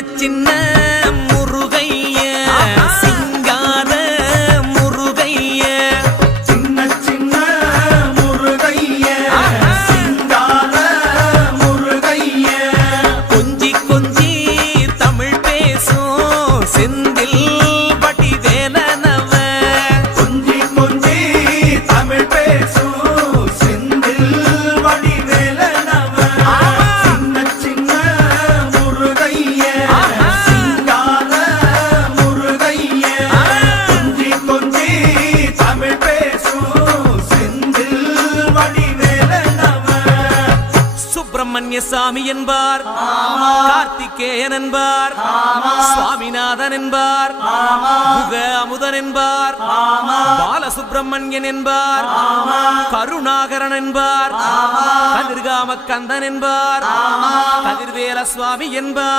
சின்ன முருகைய சிங்கார முருகைய சின்ன சின்ன முருகைய சிங்கார முருகைய கொஞ்சி கொஞ்சி தமிழ் பேசும் செந்தில் வடிவேலனவ கொஞ்சி கொஞ்சி தமிழ் பேசும் செந்தில் வடிவேலனவ சின்ன சின்ன முருகைய சிங்கார முருகைய கொஞ்சி கொஞ்சி தமிழ் பேசும் செந்தில் வடிவேலனவ சுப்பிரமணிய சாமி என்பார், கார்த்திகேயன் என்பார், சுவாமிநாதன் என்பார், முக அமுதன் என்பார், பாலசுப்பிரமணியன் என்பார், கருணாகரன் என்பார், கதிர்காம கந்தன் என்பார், கதிர்வேல சுவாமி என்பார்.